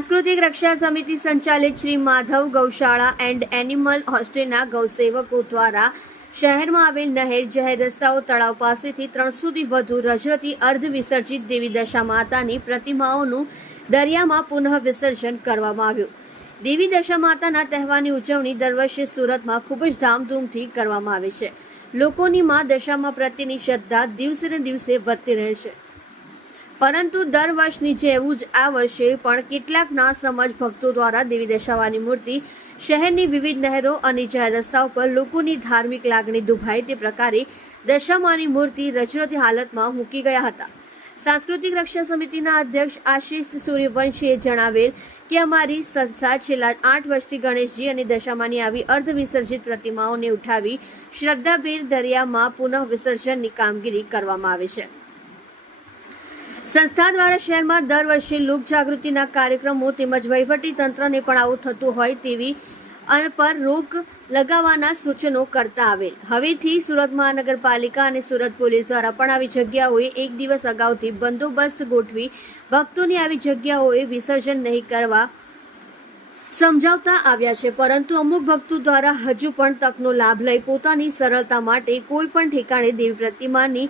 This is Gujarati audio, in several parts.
સાંસ્કૃતિક રક્ષા સમિતિ સંચાલિત શ્રી માધવ ગૌશાળા એન્ડ એનિમલ હોસ્ટેલના ગૌસેવકો દ્વારા શહેરમાં આવેલ નહેર જહેર રસ્તાઓ તળાવ પાસેથી ત્રણસોથી વધુ રજરતી અર્ધ વિસર્જિત દેવી દશા માતાની પ્રતિમાઓનું દરિયામાં પુનઃ વિસર્જન કરવામાં આવ્યું. દેવી દશા માતાના તહેવારની ઉજવણી દર વર્ષે સુરતમાં ખૂબ જ ધામધૂમથી કરવામાં આવે છે. લોકોની મા દશામાં પ્રત્યેની શ્રદ્ધા દિવસે ને દિવસે વધતી રહે છે. પરંતુ દર વર્ષની જેવું જ આ વર્ષે પણ કેટલાક ના સમજ ભક્તો દ્વારા દેવી દશાવાની મૂર્તિ શહેરની વિવિધ નહેરો અને જાહેર રસ્તાઓ પર લોકોની ધાર્મિક લાગણી દુભાય તે પ્રકારે દશામાની મૂર્તિ રજરતી હાલતમાં મૂકી ગયા હતા. સાંસ્કૃતિક રક્ષા સમિતિના અધ્યક્ષ આશીષ સૂર્યવંશીએ જણાવેલ કે અમારી સંસ્થા છેલ્લા આઠ વર્ષથી ગણેશજી અને દશામાની આવી અર્ધ વિસર્જિત પ્રતિમાઓને ઉઠાવી શ્રદ્ધાભેર દરિયામાં પુનઃ વિસર્જનની કામગીરી કરવામાં આવે છે. સંસ્થા દ્વારા શહેરમાં દર વર્ષે લોક જાગૃતિના કાર્યક્રમો તેમજ વહીવટી તંત્રને પણ આવું થતું હોય તેવી પર રોક લગાવવાના સૂચનો કરતા આવેલ. હવેથી સુરત મહાનગરપાલિકા અને સુરત પોલીસ દ્વારા પણ આવી જગ્યાઓએ એક દિવસ અગાઉથી બંદોબસ્ત ગોઠવી ભક્તોની આવી જગ્યાઓએ વિસર્જન નહીં કરવા સમજાવતા આવ્યા છે. પરંતુ અમુક ભક્તો દ્વારા હજુ પણ તકનો લાભ લઈ પોતાની સરળતા માટે કોઈ પણ ઠેકાણે દેવી પ્રતિમાની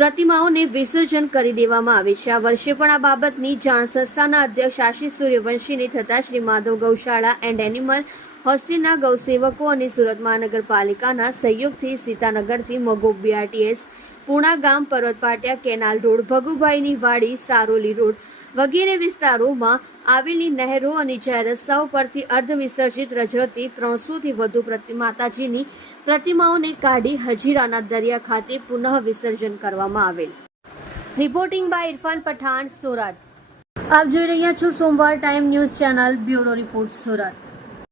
પ્રતિમાઓને વિસર્જન કરી દેવામાં આવે છે. આ વર્ષે પણ આ બાબતની જાણ સંસ્થાના અધ્યક્ષ આશિષ સૂર્યવંશીને થતાં શ્રી માધવ ગૌશાળા એન્ડ એનિમલ હોસ્ટેલના ગૌસેવકો અને સુરત મહાનગરપાલિકાના સહયોગથી સીતાનગરથી મગો બીઆરટીએસ પૂણા ગામ પર્વતપાટિયા કેનાલ રોડ, ભગુભાઈની વાડી, સારોલી રોડ વગેરે વિસ્તારોમાં આવેલી નહેરો અને જાહેર રસ્તાઓ પરથી અર્ધ વિસર્જિત રજરતી ત્રણસોથી વધુ માતાજીની પ્રતિમાઓને કાઢી હજીરાના દરિયા ખાતે પુનઃ વિસર્જન કરવામાં આવેલ. Reporting by Irfan Pathan, Surat. આપ જોઈ રહ્યા છો Somvar time news channel, bureau report, Surat.